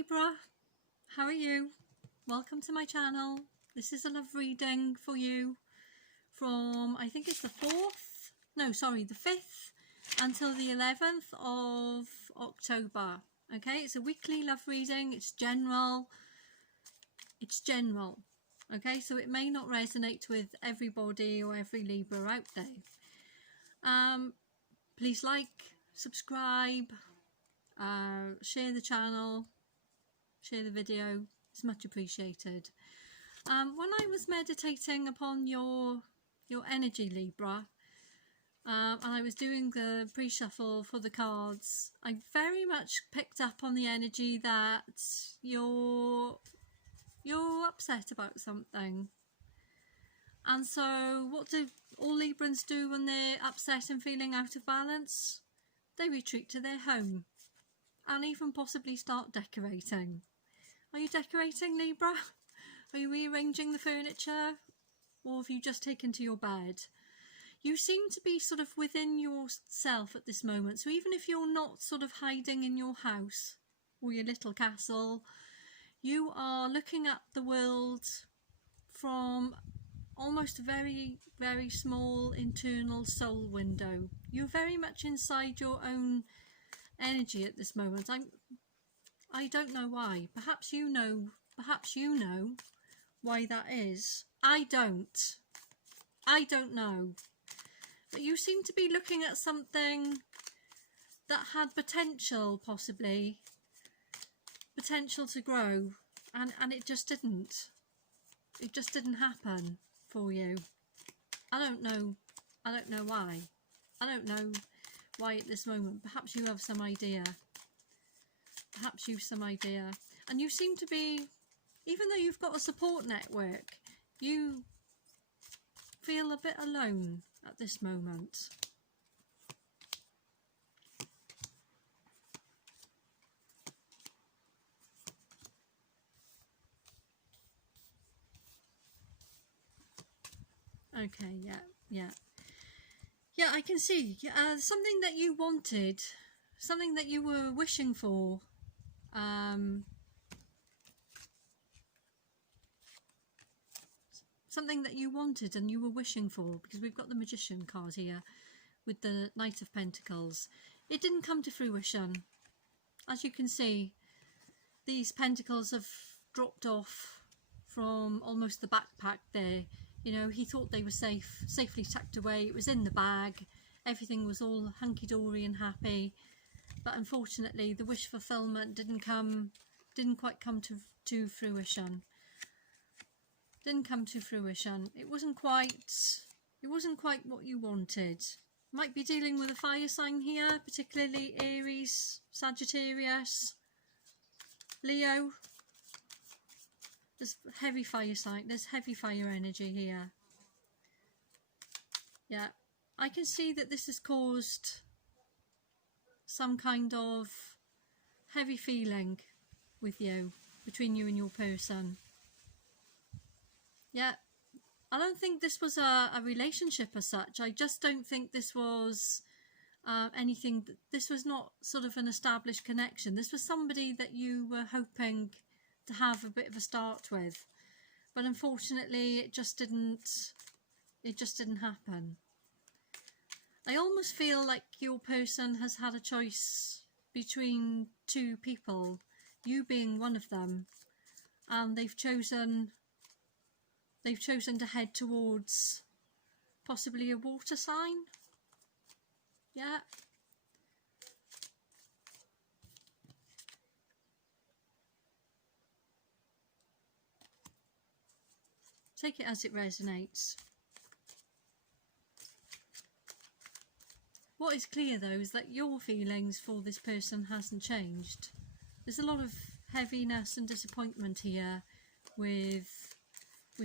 Libra, how are you? Welcome to my channel. This is a love reading for you from, I think it's the 5th until the 11th of October. Okay, it's a weekly love reading. It's general. Okay, so it may not resonate with everybody or every Libra out there. Please like, subscribe, share the channel, share the video. It's much appreciated. When I was meditating upon your energy, Libra, and I was doing the pre-shuffle for the cards, I very much picked up on the energy that you're upset about something. And so what do all Librans do when they're upset and feeling out of balance? They retreat to their home and even possibly start decorating. Are you decorating, Libra? Are you rearranging the furniture? Or have you just taken to your bed? You seem to be sort of within yourself at this moment. So even if you're not sort of hiding in your house or your little castle, you are looking at the world from almost a very, very small internal soul window. You're very much inside your own energy at this moment. I don't know why. Perhaps you know why that is. I don't know. But you seem to be looking at something that had potential, possibly potential to grow, and it just didn't. It just didn't happen for you. I don't know why. I don't know why at this moment. Perhaps you have some idea. And you seem to be, even though you've got a support network, you feel a bit alone at this moment. Okay, yeah, I can see something that you wanted, something that you were wishing for. Something that you wanted and you were wishing for, because we've got the Magician card here with the Knight of Pentacles. It didn't come to fruition. As you can see, these pentacles have dropped off from almost the backpack there. You know, he thought they were safely tucked away. It was in the bag. Everything was all hunky-dory and happy. But unfortunately, the wish fulfillment didn't quite come to fruition. Didn't come to fruition. It wasn't quite what you wanted. Might be dealing with a fire sign here, particularly Aries, Sagittarius, Leo. There's heavy fire sign. There's heavy fire energy here. Yeah, I can see that this has caused some kind of heavy feeling with you, between you and your person. Yeah, I don't think this was a relationship as such. I just don't think this was anything. This was not sort of an established connection. This was somebody that you were hoping to have a bit of a start with, but unfortunately it just didn't happen. I almost feel like your person has had a choice between two people, you being one of them, and they've chosen to head towards possibly a water sign. Yeah. Take it as it resonates. What is clear though is that your feelings for this person hasn't changed. There's a lot of heaviness and disappointment here with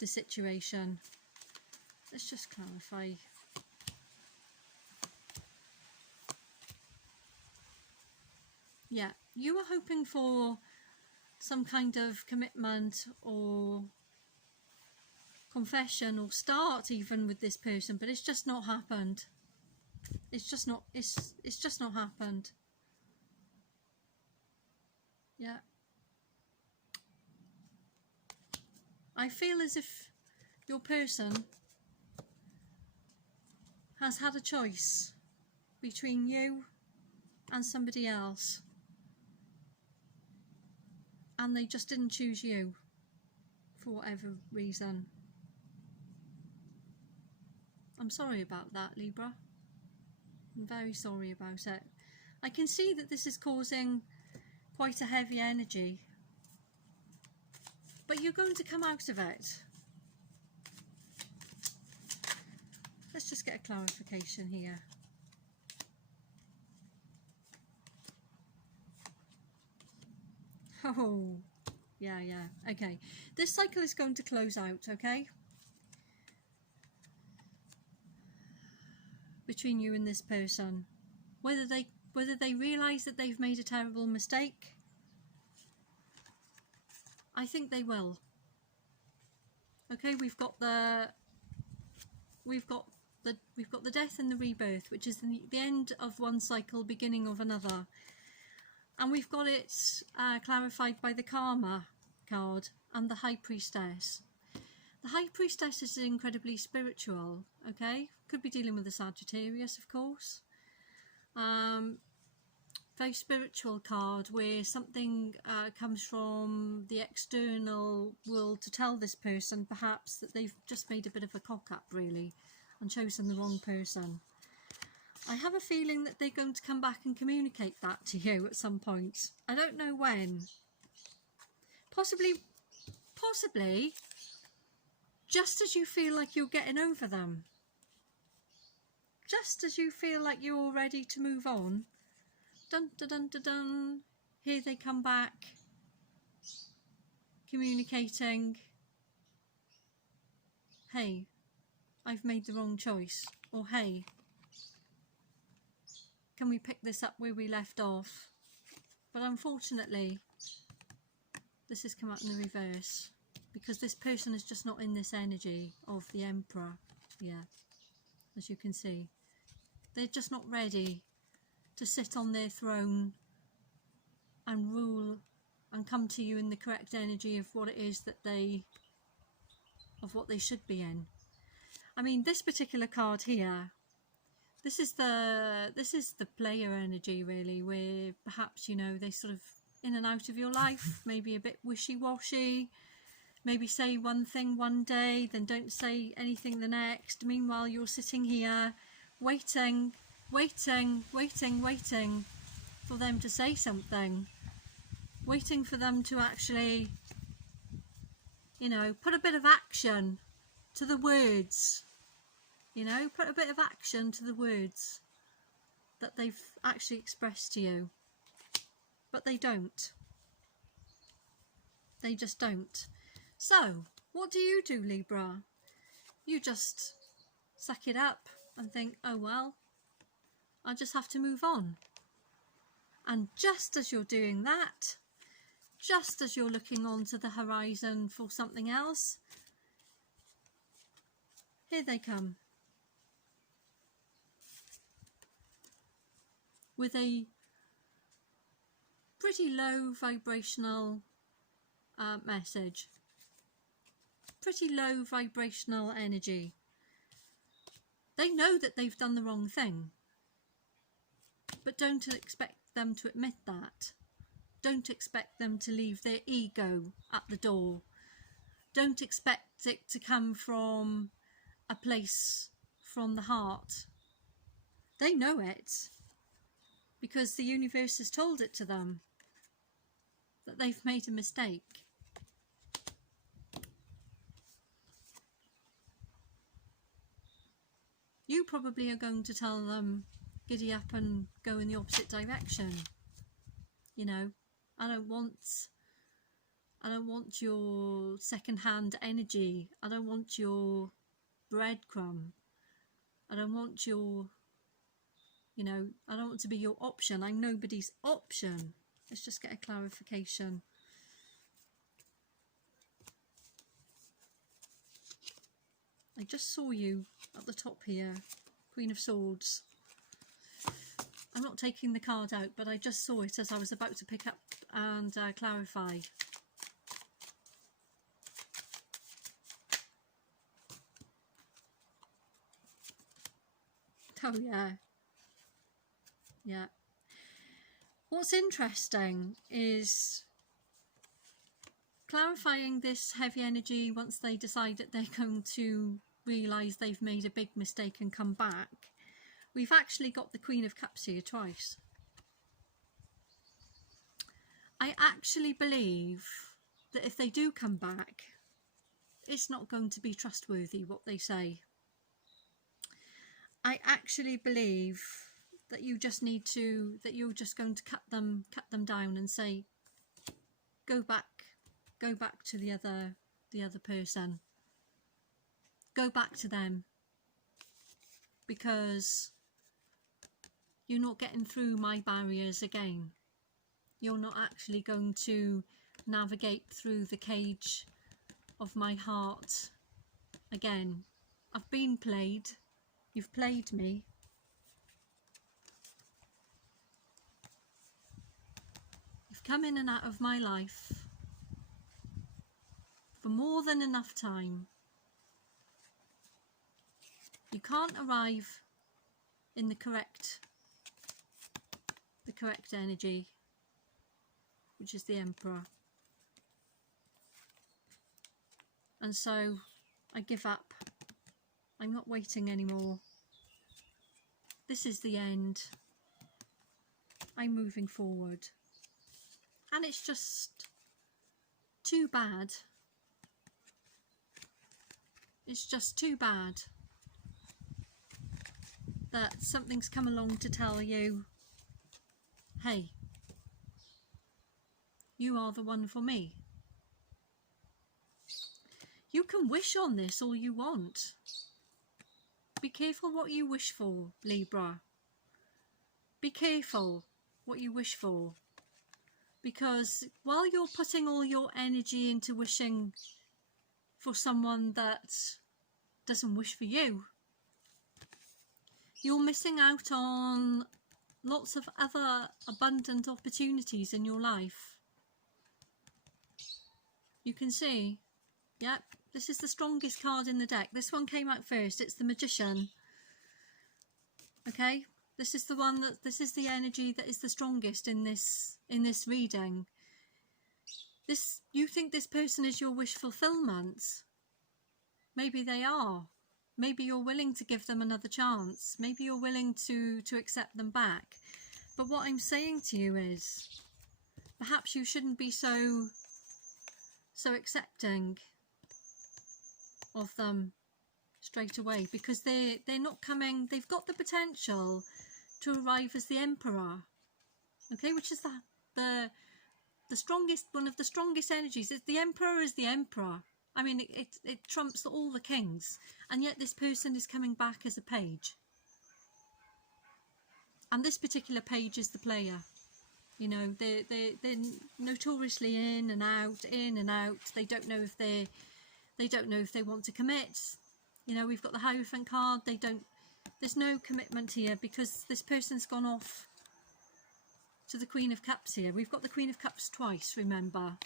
the situation. Let's just clarify. Yeah, you were hoping for some kind of commitment or confession or start even with this person, but it's just not happened. It's just not happened. Yeah. I feel as if your person has had a choice between you and somebody else, and they just didn't choose you for whatever reason. I'm sorry about that, Libra. I'm very sorry about it. I can see that this is causing quite a heavy energy, but you're going to come out of it. Let's just get a clarification here. Oh, yeah, okay. This cycle is going to close out, okay? Between you and this person. Whether they realise that they've made a terrible mistake, I think they will. Okay, we've got the death and the rebirth, which is the end of one cycle, beginning of another. And we've got it clarified by the Karma card and the High Priestess. The High Priestess is incredibly spiritual, okay? Could be dealing with a Sagittarius, of course. Very spiritual card where something comes from the external world to tell this person perhaps that they've just made a bit of a cock up, really, and chosen the wrong person. I have a feeling that they're going to come back and communicate that to you at some point. I don't know when. Possibly just as you feel like you're getting over them. Just as you feel like you're ready to move on. Dun dun dun dun dun. Here they come back. Communicating. Hey, I've made the wrong choice. Or hey, can we pick this up where we left off? But unfortunately, this has come out in the reverse, because this person is just not in this energy of the Emperor. Yeah, as you can see, they're just not ready to sit on their throne and rule and come to you in the correct energy of what it is that what they should be in. I mean, this particular card here, this is the player energy, really, where perhaps, you know, they sort of in and out of your life, maybe a bit wishy-washy, maybe say one thing one day, then don't say anything the next. Meanwhile, you're sitting here waiting for them to say something, waiting for them to actually, you know, put a bit of action to the words. You know, put a bit of action to the words that they've actually expressed to you. But they don't. They just don't. So, what do, Libra? You just suck it up and think, oh well, I just have to move on. And just as you're doing that, just as you're looking onto the horizon for something else, here they come. With a pretty low vibrational message, pretty low vibrational energy. They know that they've done the wrong thing, but don't expect them to admit that. Don't expect them to leave their ego at the door. Don't expect it to come from a place from the heart. They know it, because the universe has told it to them that they've made a mistake. You probably are going to tell them, giddy up and go in the opposite direction. You know, I don't want your second-hand energy. I don't want your breadcrumb. I don't want your, you know, I don't want to be your option. I'm nobody's option. Let's just get a clarification. I just saw you at the top here, Queen of Swords. I'm not taking the card out, but I just saw it as I was about to pick up and clarify. Oh yeah. Yeah. What's interesting is clarifying this heavy energy once they decide that they're going to realise they've made a big mistake and come back. We've actually got the Queen of Cups here twice. I actually believe that if they do come back, it's not going to be trustworthy what they say. I actually believe that you just need to, that you're just going to cut them down and say, go back to the other person. Go back to them, because you're not getting through my barriers again. You're not actually going to navigate through the cage of my heart again. I've been played. You've played me. You've come in and out of my life for more than enough time. You can't arrive in the correct energy, which is the Emperor. And so I give up. I'm not waiting anymore. This is the end. I'm moving forward. And it's just too bad. It's just too bad that something's come along to tell you, hey, you are the one for me. You can wish on this all you want. Be careful what you wish for, Libra. Be careful what you wish for. Because while you're putting all your energy into wishing for someone that doesn't wish for you, you're missing out on lots of other abundant opportunities in your life. You can see, yep, this is the strongest card in the deck. This one came out first. It's the Magician. Okay, this is the one that, this is the energy that is the strongest in this reading. This, you think this person is your wish fulfillment? Maybe they are. Maybe you're willing to give them another chance. Maybe you're willing to accept them back. But what I'm saying to you is, perhaps you shouldn't be so accepting of them straight away, because they're not coming. They've got the potential to arrive as the Emperor, okay, which is the strongest, one of the strongest energies. The Emperor is the Emperor. I mean, it trumps all the kings, and yet this person is coming back as a page. And this particular page is the player. You know, they're notoriously in and out. They don't know if they want to commit. You know, we've got the Hierophant card. There's no commitment here, because this person's gone off to the Queen of Cups here. We've got the Queen of Cups twice, remember.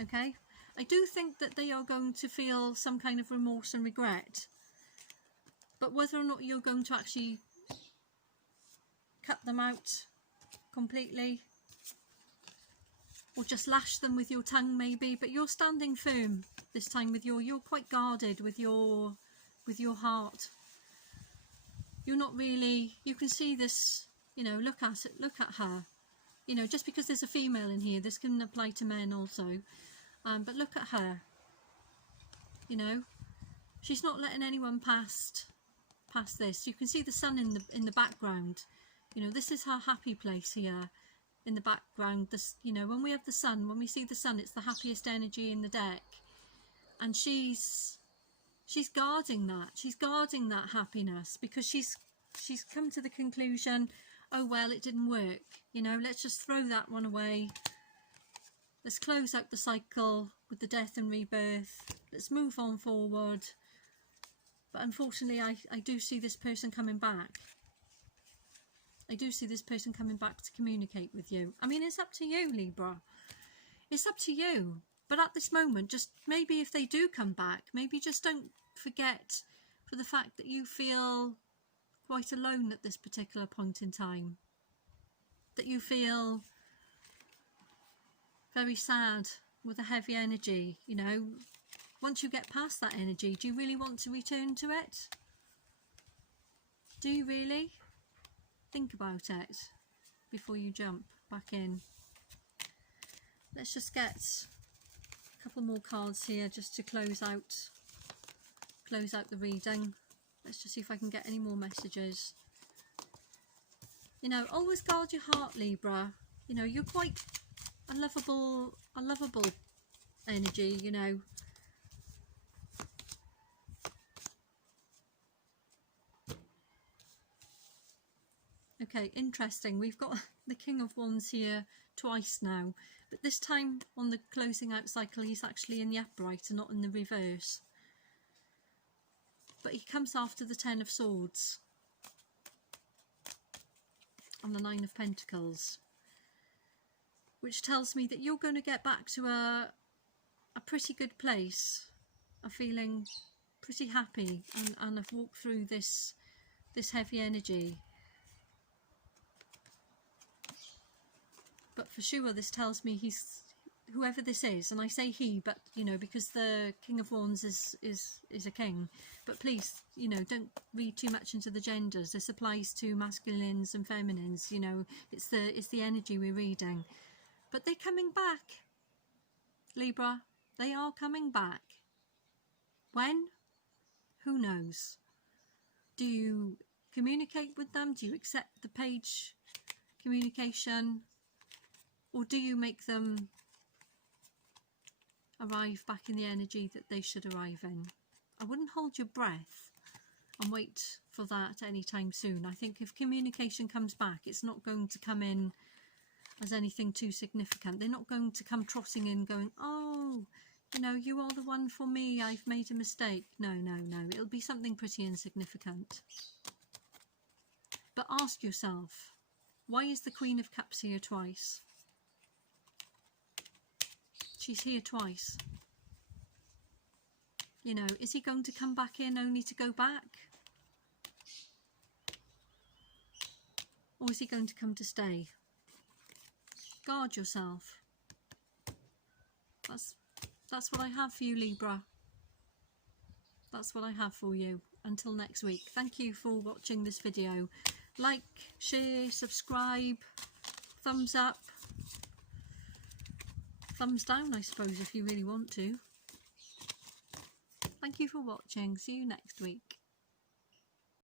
Okay, I do think that they are going to feel some kind of remorse and regret, but whether or not you're going to actually cut them out completely or just lash them with your tongue, maybe, but you're standing firm this time with you're quite guarded with your heart. You're not really, you can see this, you know, look at her. You know, just because there's a female in here, this can apply to men also. But look at her. You know, she's not letting anyone past this. You can see the sun in the background. You know, this is her happy place here in the background. This, you know, when we have the sun, when we see the sun, it's the happiest energy in the deck, and she's guarding that. She's guarding that happiness, because she's come to the conclusion, oh well, it didn't work, you know, let's just throw that one away. Let's close out the cycle with the death and rebirth. Let's move on forward. But unfortunately, I do see this person coming back. I do see this person coming back to communicate with you. I mean, it's up to you, Libra. It's up to you. But at this moment, just maybe if they do come back, maybe just don't forget for the fact that you feel quite alone at this particular point in time, that you feel very sad with a heavy energy. You know, once you get past that energy, do you really want to return to it? Do you really? Think about it before you jump back in. Let's just get a couple more cards here just to close out the reading. Let's just see if I can get any more messages. You know, always guard your heart, Libra. You know, you're quite a lovable energy, you know. Okay, interesting. We've got the King of Wands here twice now, but this time on the closing out cycle he's actually in the upright and not in the reverse. But he comes after the Ten of Swords and the Nine of Pentacles, which tells me that you're going to get back to a pretty good place, a feeling pretty happy, and have walked through this heavy energy. But for sure this tells me he's, whoever this is, and I say he, but you know, because the King of Wands is a king, but please, you know, don't read too much into the genders. This applies to masculines and feminines, you know, it's the energy we're reading. But they're coming back, Libra. They are coming back. When? Who knows? Do you communicate with them? Do you accept the page communication? Or do you make them arrive back in the energy that they should arrive in? I wouldn't hold your breath and wait for that anytime soon. I think if communication comes back, it's not going to come in as anything too significant. They're not going to come trotting in going, oh, you know, you are the one for me, I've made a mistake. No, no, no. It'll be something pretty insignificant. But ask yourself, why is the Queen of Cups here twice? She's here twice. You know, is he going to come back in only to go back? Or is he going to come to stay? Guard yourself. That's what I have for you, Libra. That's what I have for you. Until next week. Thank you for watching this video. Like, share, subscribe, thumbs up. Thumbs down, I suppose, if you really want to. Thank you for watching. See you next week.